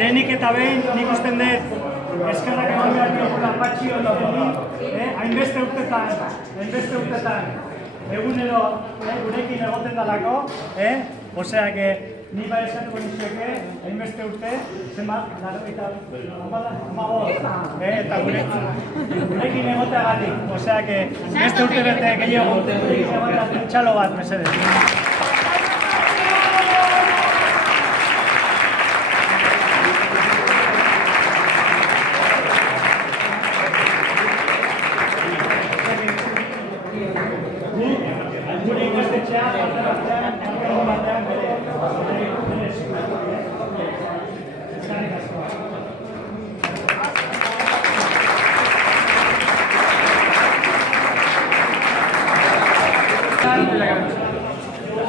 lehenik eta behin, nik usten dut, eskerrak eman behar diogula Patxio eta Beni, hainbeste urtetan, egunero gurekin egoten dalako, osea, ni bai esatuko nizueke, hainbeste urte, zenbat, eta gurekin egoteagatik, osea, beste urte bete gehiago, txalo bat, mesedez. Gure ikastetxea, batean,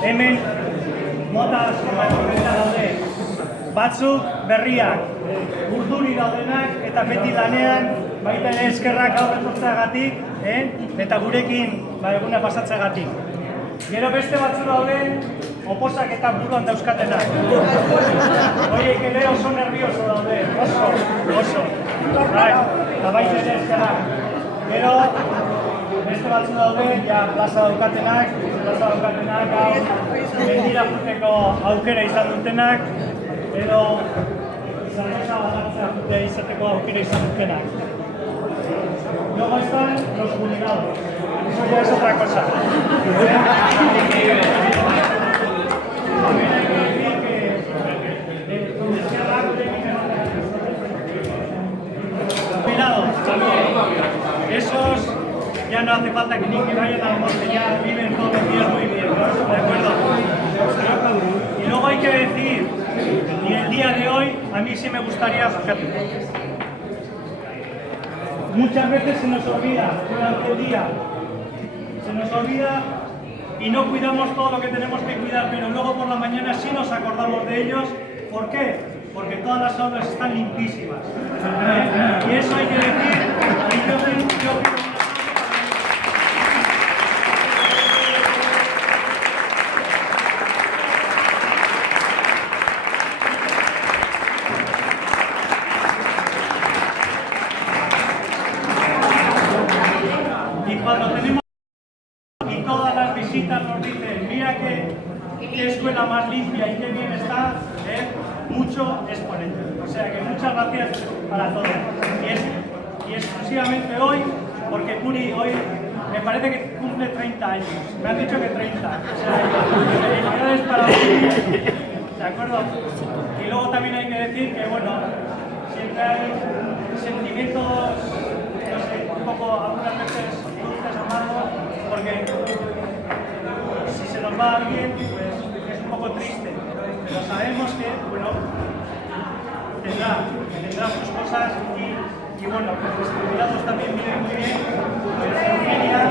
hemen mota daude, batzuk berriak, urduri daudenak eta beti lanean, baita ere eskerrak aurretortzeagatik, eta gurekin eguna pasatzeagatik. Gero beste batzu dauden, oposak eta buruan dauzkatenak. Horiek ere oso nervioso daude, oso. Eta baita ere eskerrak. Gero beste batzu daude, plaza daukatenak, mendira juteko aukera izan dutenak, edo zarreza bat hartzea izateko aukera izan dutenak. Luego están los jubilados. Eso ya es otra cosa. También hay que decir que jubilados también. Esos ya no hace falta que ni que vayan al monte, ya viven todos los días muy bien, ¿no? ¿De acuerdo? Y luego hay que decir, y el día de hoy a mí sí me gustaría, fíjate, muchas veces se nos olvida durante el día, y no cuidamos todo lo que tenemos que cuidar, pero luego por la mañana sí nos acordamos de ellos. ¿Por qué? Porque todas las aulas están limpísimas. Y eso hay que decir, y yo cuando tenemos y todas las visitas nos dicen, mira qué escuela más limpia y qué bien está, mucho es por ello. O sea que muchas gracias para todos. Y exclusivamente hoy, porque Puri hoy me parece que cumple 30 años. Me han dicho que 30. O sea, felicidades para Puri. ¿De acuerdo? Y luego también hay que decir que, bueno, siempre hay sentimientos, no sé, un poco, algunas veces amargo, porque si se nos va alguien, pues es un poco triste, pero sabemos que, bueno, tendrá sus cosas y bueno, pues los jubilados también vienen muy bien, pues Eugenia,